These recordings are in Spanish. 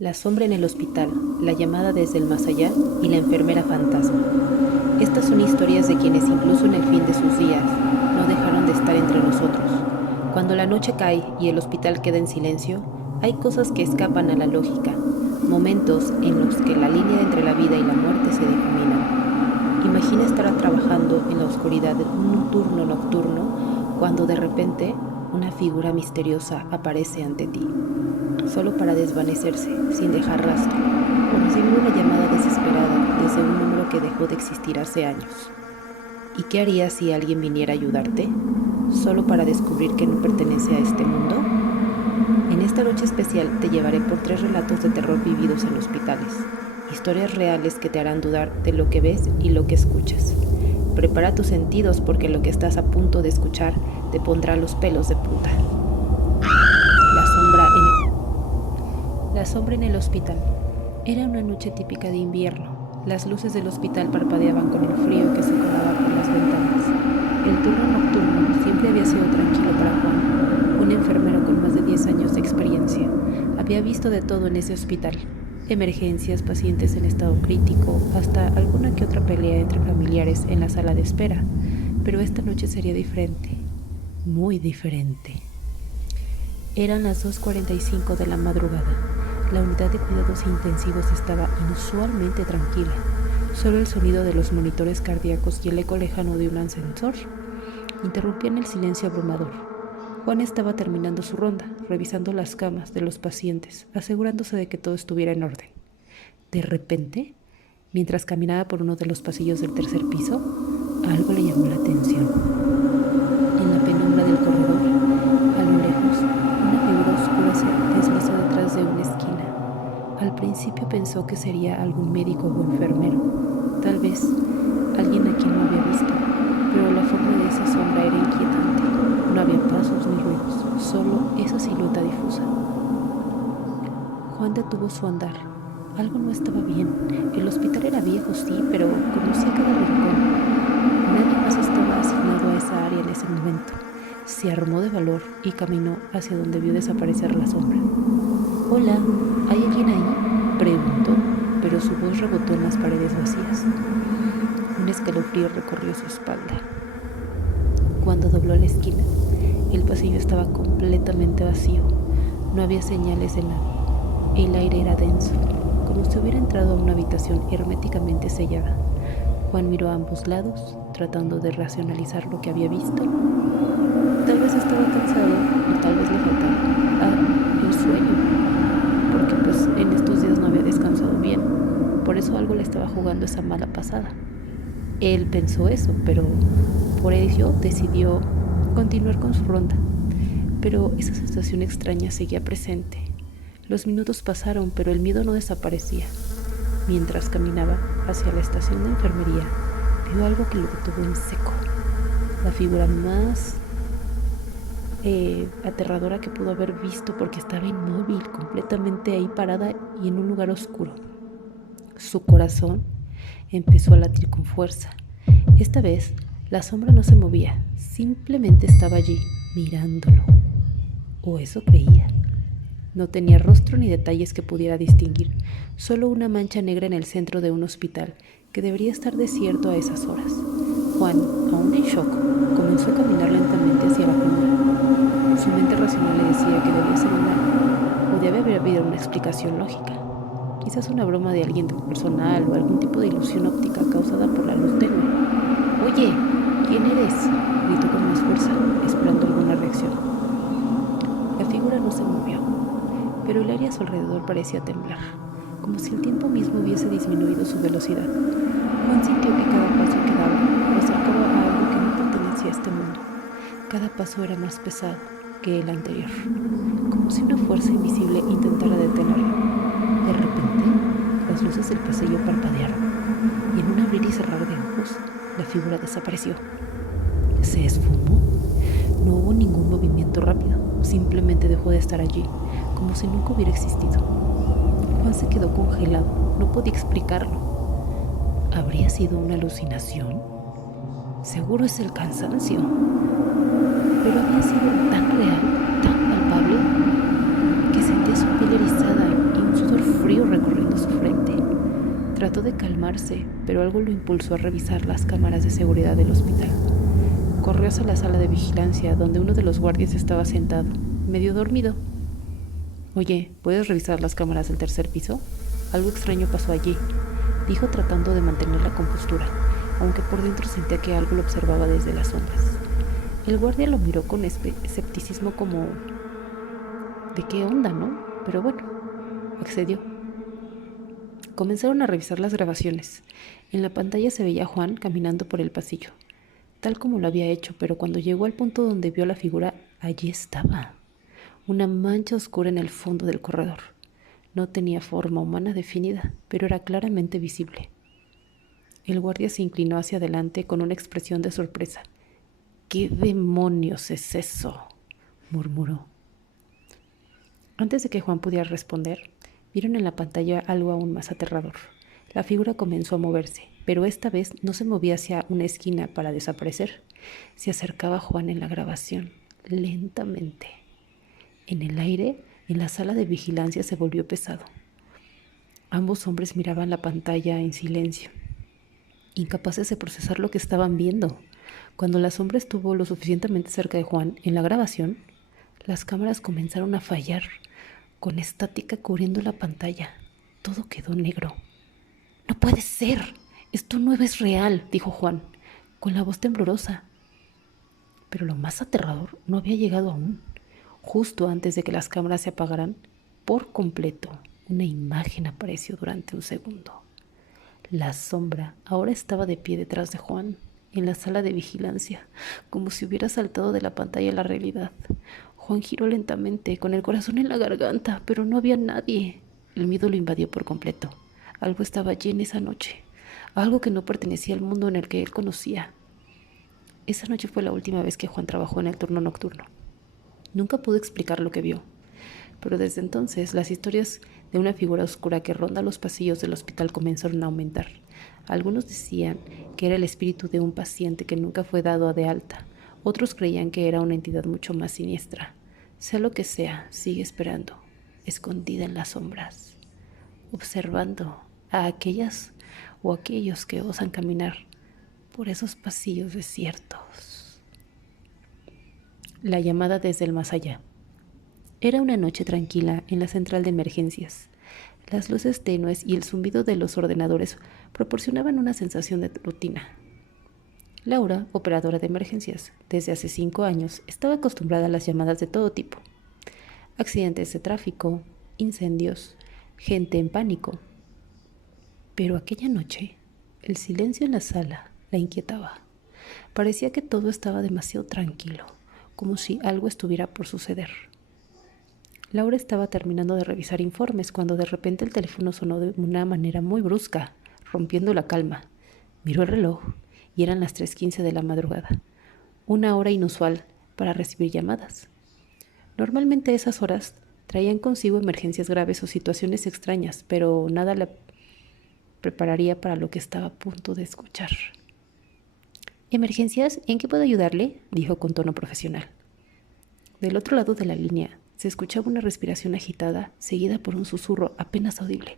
La sombra en el hospital, la llamada desde el más allá y la enfermera fantasma. Estas son historias de quienes incluso en el fin de sus días no dejaron de estar entre nosotros. Cuando la noche cae y el hospital queda en silencio, hay cosas que escapan a la lógica, momentos en los que la línea entre la vida y la muerte se difuminan. Imagina estar trabajando en la oscuridad de un turno nocturno cuando de repente una figura misteriosa aparece ante ti, solo para desvanecerse, sin dejar rastro, o recibir una llamada desesperada desde un número que dejó de existir hace años. ¿Y qué harías si alguien viniera a ayudarte, solo para descubrir que no pertenece a este mundo? En esta noche especial te llevaré por 3 relatos de terror vividos en hospitales, historias reales que te harán dudar de lo que ves y lo que escuchas. Prepara tus sentidos porque lo que estás a punto de escuchar te pondrá los pelos de punta. La sombra en el hospital. Era una noche típica de invierno. Las luces del hospital parpadeaban con el frío que se colaba por las ventanas. El turno nocturno siempre había sido tranquilo para Juan, un enfermero con más de 10 años de experiencia. Había visto de todo en ese hospital. Emergencias, pacientes en estado crítico, hasta alguna que otra pelea entre familiares en la sala de espera. Pero esta noche sería diferente. Muy diferente. Eran las 2:45 de la madrugada. La unidad de cuidados intensivos estaba inusualmente tranquila. Solo el sonido de los monitores cardíacos y el eco lejano de un ascensor interrumpían el silencio abrumador. Juan estaba terminando su ronda, revisando las camas de los pacientes, asegurándose de que todo estuviera en orden. De repente, mientras caminaba por uno de los pasillos del tercer piso, algo le llamó la atención. En la penumbra del corredor, a lo lejos, una figura oscura se deslizó detrás de una esquina. Al principio pensó que sería algún médico o enfermero, tal vez alguien a quien no había visto, pero la forma de esa sombra era inquietante. No había pasos ni ruidos, solo esa silueta difusa. Juan detuvo su andar. Algo no estaba bien. El hospital era viejo, sí, pero conocía cada rincón. Nadie más estaba asignado a esa área en ese momento. Se armó de valor y caminó hacia donde vio desaparecer la sombra. «Hola, ¿hay alguien ahí?», preguntó, pero su voz rebotó en las paredes vacías. Un escalofrío recorrió su espalda. Cuando dobló la esquina, el pasillo estaba completamente vacío. No había señales de nadie. El aire era denso, como si hubiera entrado a una habitación herméticamente sellada. Juan miró a ambos lados, tratando de racionalizar lo que había visto. Tal vez estaba cansado o tal vez le faltaba el sueño, porque pues en estos días no había descansado bien. Por eso algo le estaba jugando esa mala pasada. Él pensó eso, pero por ello decidió continuar con su ronda. Pero esa sensación extraña seguía presente. Los minutos pasaron, pero el miedo no desaparecía. Mientras caminaba hacia la estación de enfermería, vio algo que lo detuvo en seco. La figura más aterradora que pudo haber visto, porque estaba inmóvil, completamente ahí parada y en un lugar oscuro. Su corazón empezó a latir con fuerza. Esta vez, la sombra no se movía, simplemente estaba allí, mirándolo. O eso creía. No tenía rostro ni detalles que pudiera distinguir, solo una mancha negra en el centro de un hospital que debería estar desierto a esas horas. Juan, aún en shock, comenzó a caminar lentamente hacia la figura. Su mente racional le decía que debía ser o debe haber habido una explicación lógica. Quizás una broma de alguien personal o algún tipo de ilusión óptica causada por la luz tenue. «Oye, ¿quién eres?», gritó con más fuerza, esperando alguna reacción. La figura no se movió, pero el área a su alrededor parecía temblar, como si el tiempo mismo hubiese disminuido su velocidad. Juan sintió que cada paso que daba lo acercaba a algo que no pertenecía a este mundo. Cada paso era más pesado que el anterior, como si una fuerza invisible intentara detenerlo. De repente, las luces del pasillo parpadearon, y en un abrir y cerrar de ojos, la figura desapareció. Se esfumó. No hubo ningún movimiento rápido, simplemente dejó de estar allí, como si nunca hubiera existido. Juan se quedó congelado, no podía explicarlo. ¿Habría sido una alucinación? Seguro es el cansancio. Pero había sido tan real, tan palpable, que sentía su piel erizada y un sudor frío recorriendo su frente. Trató de calmarse, pero algo lo impulsó a revisar las cámaras de seguridad del hospital. Corrió hacia la sala de vigilancia, donde uno de los guardias estaba sentado, medio dormido. «Oye, ¿puedes revisar las cámaras del tercer piso? Algo extraño pasó allí», dijo tratando de mantener la compostura, aunque por dentro sentía que algo lo observaba desde las sombras. El guardia lo miró con escepticismo como... ¿de qué onda, no? Pero bueno, accedió. Comenzaron a revisar las grabaciones. En la pantalla se veía a Juan caminando por el pasillo, tal como lo había hecho, pero cuando llegó al punto donde vio la figura, allí estaba, una mancha oscura en el fondo del corredor. No tenía forma humana definida, pero era claramente visible. El guardia se inclinó hacia adelante con una expresión de sorpresa. «¿Qué demonios es eso?», murmuró. Antes de que Juan pudiera responder, vieron en la pantalla algo aún más aterrador. La figura comenzó a moverse, pero esta vez no se movía hacia una esquina para desaparecer. Se acercaba a Juan en la grabación, lentamente. En el aire, en la sala de vigilancia se volvió pesado. Ambos hombres miraban la pantalla en silencio, incapaces de procesar lo que estaban viendo. Cuando la sombra estuvo lo suficientemente cerca de Juan en la grabación, las cámaras comenzaron a fallar, con estática cubriendo la pantalla. Todo quedó negro. «No puede ser, esto no es real», dijo Juan, con la voz temblorosa. Pero lo más aterrador no había llegado aún. Justo antes de que las cámaras se apagaran, por completo, una imagen apareció durante un segundo. La sombra ahora estaba de pie detrás de Juan, en la sala de vigilancia, como si hubiera saltado de la pantalla a la realidad. Juan giró lentamente, con el corazón en la garganta, pero no había nadie. El miedo lo invadió por completo. Algo estaba allí en esa noche, algo que no pertenecía al mundo en el que él conocía. Esa noche fue la última vez que Juan trabajó en el turno nocturno. Nunca pudo explicar lo que vio, pero desde entonces las historias de una figura oscura que ronda los pasillos del hospital comenzaron a aumentar. Algunos decían que era el espíritu de un paciente que nunca fue dado de alta. Otros creían que era una entidad mucho más siniestra. Sea lo que sea, sigue esperando, escondida en las sombras, observando a aquellas o aquellos que osan caminar por esos pasillos desiertos. La llamada desde el más allá. Era una noche tranquila en la central de emergencias. Las luces tenues y el zumbido de los ordenadores proporcionaban una sensación de rutina. Laura, operadora de emergencias, desde hace 5 años, estaba acostumbrada a las llamadas de todo tipo. Accidentes de tráfico, incendios, gente en pánico. Pero aquella noche, el silencio en la sala la inquietaba. Parecía que todo estaba demasiado tranquilo, como si algo estuviera por suceder. Laura estaba terminando de revisar informes cuando de repente el teléfono sonó de una manera muy brusca, rompiendo la calma. Miró el reloj y eran las 3:15 de la madrugada, una hora inusual para recibir llamadas. Normalmente esas horas traían consigo emergencias graves o situaciones extrañas, pero nada la prepararía para lo que estaba a punto de escuchar. «¿Emergencias? ¿En qué puedo ayudarle?», dijo con tono profesional. Del otro lado de la línea se escuchaba una respiración agitada, seguida por un susurro apenas audible.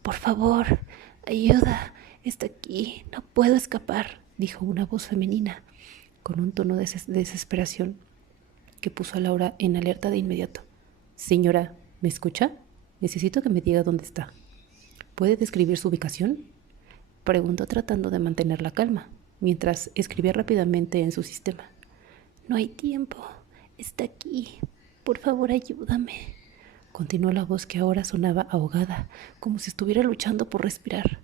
«Por favor, ayuda, está aquí, no puedo escapar», dijo una voz femenina, con un tono de desesperación que puso a Laura en alerta de inmediato. «Señora, ¿me escucha? Necesito que me diga dónde está. ¿Puede describir su ubicación?», preguntó tratando de mantener la calma, mientras escribía rápidamente en su sistema. «No hay tiempo, está aquí. Por favor, ayúdame», continuó la voz que ahora sonaba ahogada, como si estuviera luchando por respirar.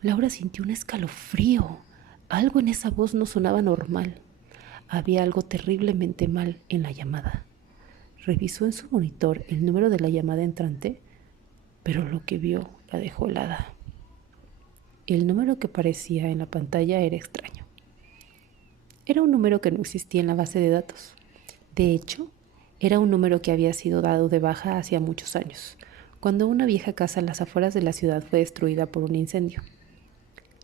Laura sintió un escalofrío. Algo en esa voz no sonaba normal. Había algo terriblemente mal en la llamada. Revisó en su monitor el número de la llamada entrante, pero lo que vio la dejó helada. El número que aparecía en la pantalla era extraño. Era un número que no existía en la base de datos. De hecho, era un número que había sido dado de baja hacía muchos años, cuando una vieja casa en las afueras de la ciudad fue destruida por un incendio.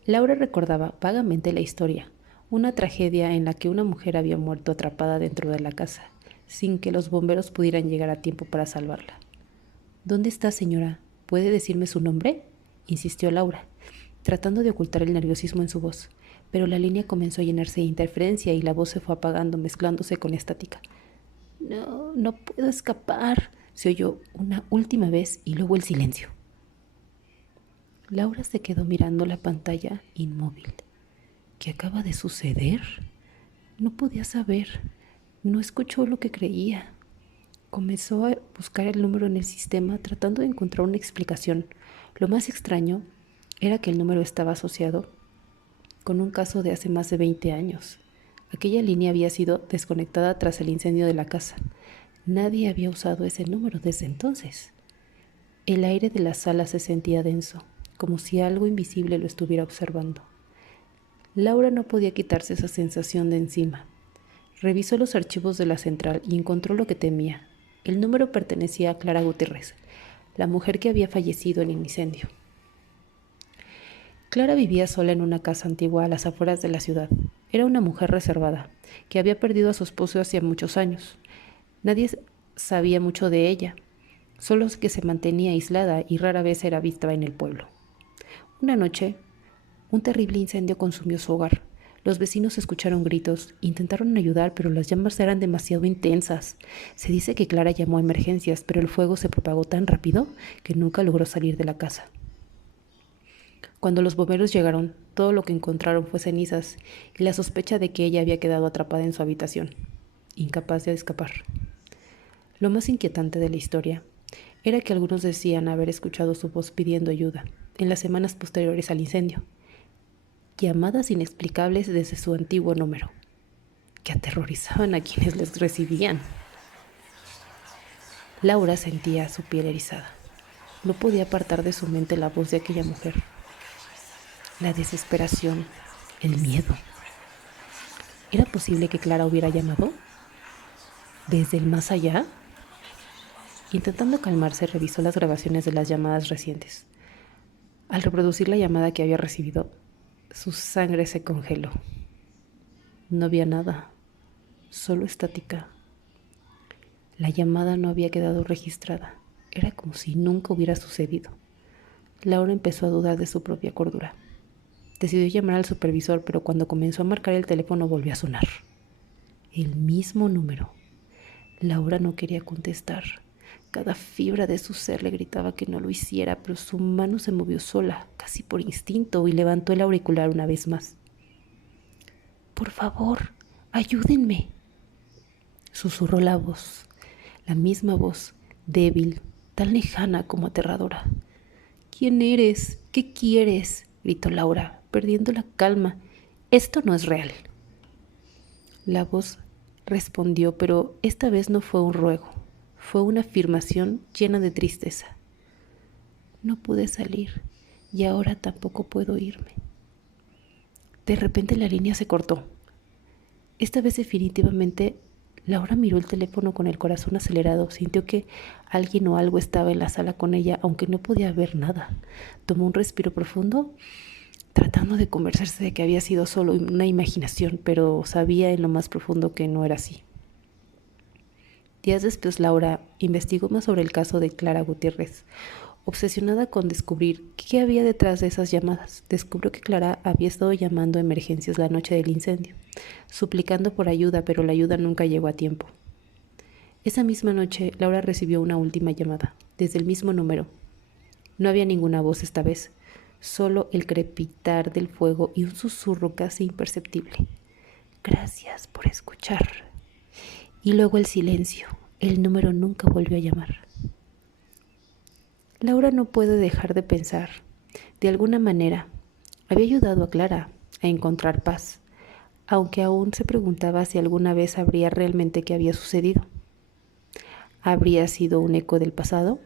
Laura recordaba vagamente la historia, una tragedia en la que una mujer había muerto atrapada dentro de la casa, sin que los bomberos pudieran llegar a tiempo para salvarla. «¿Dónde está, señora? ¿Puede decirme su nombre?, insistió Laura, tratando de ocultar el nerviosismo en su voz, pero la línea comenzó a llenarse de interferencia y la voz se fue apagando, mezclándose con estática. No, no puedo escapar, se oyó una última vez y luego el silencio. Laura se quedó mirando la pantalla inmóvil. ¿Qué acaba de suceder? No podía saber. No escuchó lo que creía. Comenzó a buscar el número en el sistema tratando de encontrar una explicación. Lo más extraño era que el número estaba asociado con un caso de hace más de 20 años. Aquella línea había sido desconectada tras el incendio de la casa. Nadie había usado ese número desde entonces. El aire de la sala se sentía denso, como si algo invisible lo estuviera observando. Laura no podía quitarse esa sensación de encima. Revisó los archivos de la central y encontró lo que temía. El número pertenecía a Clara Gutiérrez, la mujer que había fallecido en el incendio. Clara vivía sola en una casa antigua a las afueras de la ciudad. Era una mujer reservada, que había perdido a su esposo hacía muchos años. Nadie sabía mucho de ella, solo que se mantenía aislada y rara vez era vista en el pueblo. Una noche, un terrible incendio consumió su hogar. Los vecinos escucharon gritos, intentaron ayudar, pero las llamas eran demasiado intensas. Se dice que Clara llamó a emergencias, pero el fuego se propagó tan rápido que nunca logró salir de la casa. Cuando los bomberos llegaron, todo lo que encontraron fue cenizas y la sospecha de que ella había quedado atrapada en su habitación, incapaz de escapar. Lo más inquietante de la historia era que algunos decían haber escuchado su voz pidiendo ayuda en las semanas posteriores al incendio. Llamadas inexplicables desde su antiguo número, que aterrorizaban a quienes les recibían. Laura sentía su piel erizada. No podía apartar de su mente la voz de aquella mujer. La desesperación, el miedo. ¿Era posible que Clara hubiera llamado? ¿Desde el más allá? Intentando calmarse, revisó las grabaciones de las llamadas recientes. Al reproducir la llamada que había recibido, su sangre se congeló. No había nada, solo estática. La llamada no había quedado registrada. Era como si nunca hubiera sucedido. Laura empezó a dudar de su propia cordura. Decidió llamar al supervisor, pero cuando comenzó a marcar el teléfono volvió a sonar. El mismo número. Laura no quería contestar. Cada fibra de su ser le gritaba que no lo hiciera, pero su mano se movió sola, casi por instinto, y levantó el auricular una vez más. «Por favor, ayúdenme», susurró la misma voz, débil, tan lejana como aterradora. «¿Quién eres? ¿Qué quieres?», gritó Laura, perdiendo la calma. «Esto no es real». La voz respondió, pero esta vez no fue un ruego. Fue una afirmación llena de tristeza. «No pude salir y ahora tampoco puedo irme». De repente la línea se cortó. Esta vez definitivamente Laura miró el teléfono con el corazón acelerado. Sintió que alguien o algo estaba en la sala con ella, aunque no podía ver nada. Tomó un respiro profundo, tratando de convencerse de que había sido solo una imaginación, pero sabía en lo más profundo que no era así. Días después, Laura investigó más sobre el caso de Clara Gutiérrez. Obsesionada con descubrir qué había detrás de esas llamadas, descubrió que Clara había estado llamando a emergencias la noche del incendio, suplicando por ayuda, pero la ayuda nunca llegó a tiempo. Esa misma noche, Laura recibió una última llamada, desde el mismo número. No había ninguna voz esta vez, solo el crepitar del fuego y un susurro casi imperceptible. «Gracias por escuchar». Y luego el silencio. El número nunca volvió a llamar. Laura no puede dejar de pensar. De alguna manera, había ayudado a Clara a encontrar paz, aunque aún se preguntaba si alguna vez sabría realmente qué había sucedido. ¿Habría sido un eco del pasado?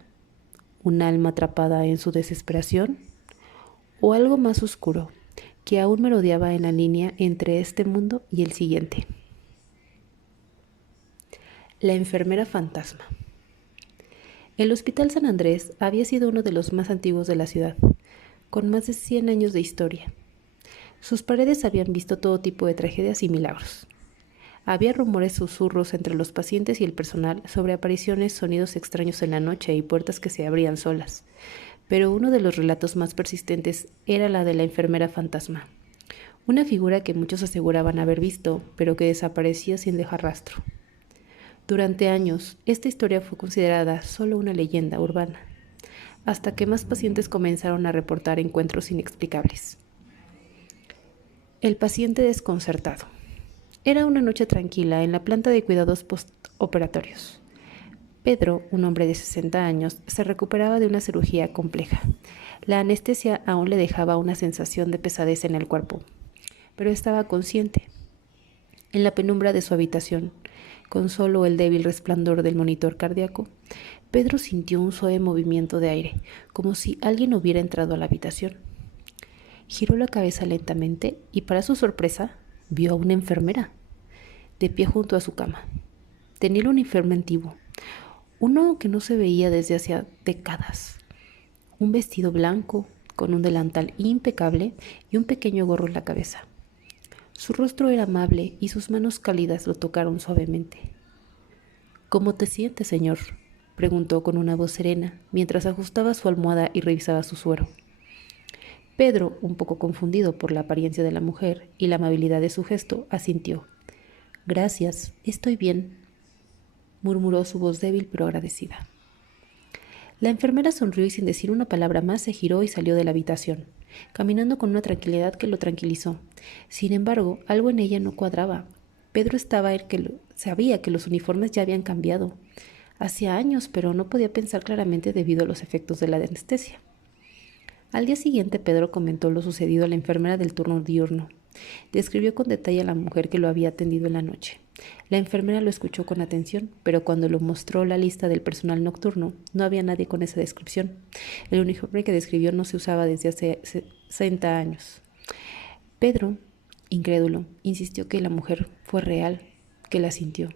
¿Un alma atrapada en su desesperación? ¿O algo más oscuro que aún merodeaba en la línea entre este mundo y el siguiente? La enfermera fantasma. El Hospital San Andrés había sido uno de los más antiguos de la ciudad, con más de 100 años de historia. Sus paredes habían visto todo tipo de tragedias y milagros. Había rumores susurros entre los pacientes y el personal sobre apariciones, sonidos extraños en la noche y puertas que se abrían solas. pero uno de los relatos más persistentes era la de la enfermera fantasma, una figura que muchos aseguraban haber visto, pero que desaparecía sin dejar rastro. Durante años, esta historia fue considerada solo una leyenda urbana, hasta que más pacientes comenzaron a reportar encuentros inexplicables. El paciente desconcertado. Era una noche tranquila en la planta de cuidados postoperatorios. Pedro, un hombre de 60 años, se recuperaba de una cirugía compleja. La anestesia aún le dejaba una sensación de pesadez en el cuerpo, pero estaba consciente. En la penumbra de su habitación, con solo el débil resplandor del monitor cardíaco, Pedro sintió un suave movimiento de aire, como si alguien hubiera entrado a la habitación. Giró la cabeza lentamente y, para su sorpresa, vio a una enfermera, de pie junto a su cama. Tenía un uniforme antiguo, uno que no se veía desde hacía décadas. Un vestido blanco, con un delantal impecable y un pequeño gorro en la cabeza. Su rostro era amable y sus manos cálidas lo tocaron suavemente. ¿Cómo te sientes, señor?, preguntó con una voz serena, mientras ajustaba su almohada y revisaba su suero. Pedro, un poco confundido por la apariencia de la mujer y la amabilidad de su gesto, asintió. Gracias, estoy bien, murmuró su voz débil pero agradecida. La enfermera sonrió y sin decir una palabra más se giró y salió de la habitación, caminando con una tranquilidad que lo tranquilizó. Sin embargo, algo en ella no cuadraba. Pedro sabía que los uniformes ya habían cambiado. Hacía años, pero no podía pensar claramente debido a los efectos de la anestesia. Al día siguiente, Pedro comentó lo sucedido a la enfermera del turno diurno. Describió con detalle a la mujer que lo había atendido en la noche. La enfermera lo escuchó con atención, pero cuando le mostró la lista del personal nocturno, no había nadie con esa descripción. El uniforme que describió no se usaba desde hace 60 años. Pedro, incrédulo, insistió que la mujer fue real, que la sintió,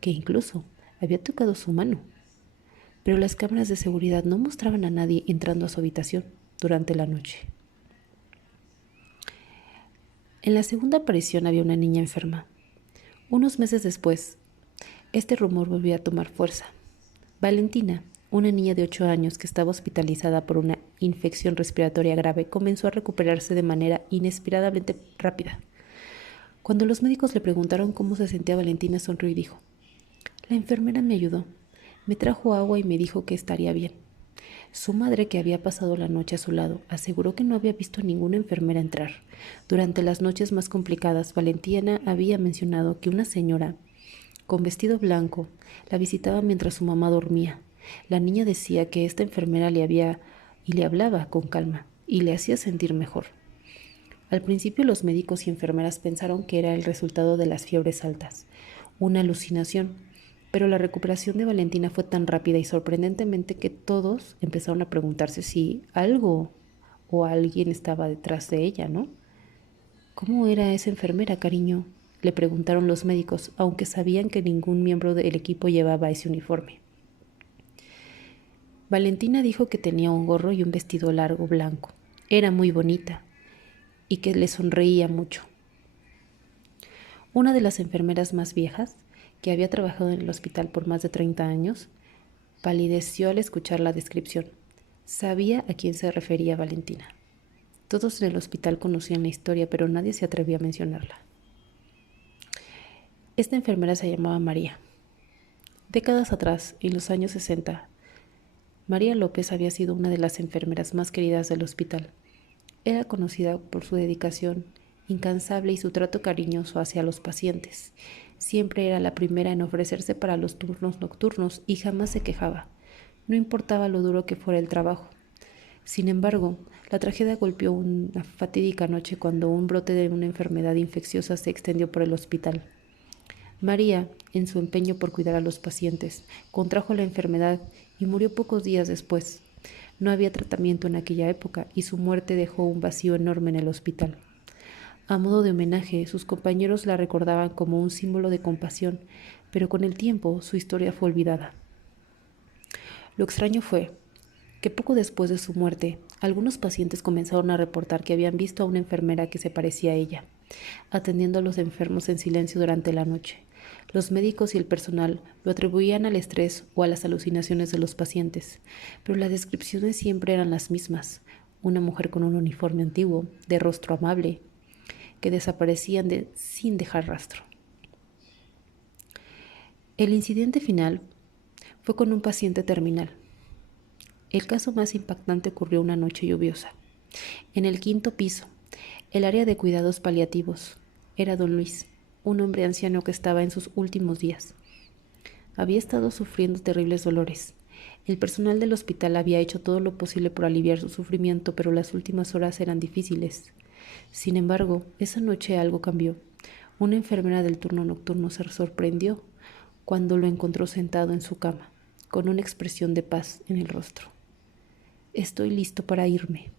que incluso había tocado su mano. Pero las cámaras de seguridad no mostraban a nadie entrando a su habitación durante la noche. En la segunda aparición había una niña enferma. Unos meses después, este rumor volvió a tomar fuerza. Valentina, una niña de 8 años que estaba hospitalizada por una infección respiratoria grave, comenzó a recuperarse de manera inesperadamente rápida. Cuando los médicos le preguntaron cómo se sentía, Valentina sonrió y dijo: La enfermera me ayudó, me trajo agua y me dijo que estaría bien. Su madre, que había pasado la noche a su lado, aseguró que no había visto a ninguna enfermera entrar. Durante las noches más complicadas, Valentina había mencionado que una señora con vestido blanco la visitaba mientras su mamá dormía. La niña decía que esta enfermera le hablaba con calma y le hacía sentir mejor. Al principio los médicos y enfermeras pensaron que era el resultado de las fiebres altas, una alucinación. Pero la recuperación de Valentina fue tan rápida y sorprendentemente que todos empezaron a preguntarse si algo o alguien estaba detrás de ella, ¿no? ¿Cómo era esa enfermera, cariño?, le preguntaron los médicos, aunque sabían que ningún miembro del equipo llevaba ese uniforme. Valentina dijo que tenía un gorro y un vestido largo blanco. Era muy bonita y que le sonreía mucho. Una de las enfermeras más viejas, que había trabajado en el hospital por más de 30 años, palideció al escuchar la descripción. Sabía a quién se refería Valentina. Todos en el hospital conocían la historia, pero nadie se atrevía a mencionarla. Esta enfermera se llamaba María. Décadas atrás, en los años 60, María López había sido una de las enfermeras más queridas del hospital. Era conocida por su dedicación incansable y su trato cariñoso hacia los pacientes. Siempre era la primera en ofrecerse para los turnos nocturnos y jamás se quejaba. No importaba lo duro que fuera el trabajo. Sin embargo, la tragedia golpeó una fatídica noche cuando un brote de una enfermedad infecciosa se extendió por el hospital. María, en su empeño por cuidar a los pacientes, contrajo la enfermedad y murió pocos días después. No había tratamiento en aquella época y su muerte dejó un vacío enorme en el hospital. A modo de homenaje, sus compañeros la recordaban como un símbolo de compasión, pero con el tiempo su historia fue olvidada. Lo extraño fue que poco después de su muerte, algunos pacientes comenzaron a reportar que habían visto a una enfermera que se parecía a ella, atendiendo a los enfermos en silencio durante la noche. Los médicos y el personal lo atribuían al estrés o a las alucinaciones de los pacientes, pero las descripciones siempre eran las mismas. Una mujer con un uniforme antiguo, de rostro amable, que desaparecían sin dejar rastro. El incidente final fue con un paciente terminal. El caso más impactante ocurrió una noche lluviosa. En el 5.º piso, el área de cuidados paliativos, era don Luis, un hombre anciano que estaba en sus últimos días. Había estado sufriendo terribles dolores. El personal del hospital había hecho todo lo posible por aliviar su sufrimiento, pero las últimas horas eran difíciles. Sin embargo, esa noche algo cambió. Una enfermera del turno nocturno se sorprendió cuando lo encontró sentado en su cama, con una expresión de paz en el rostro. «Estoy listo para irme»,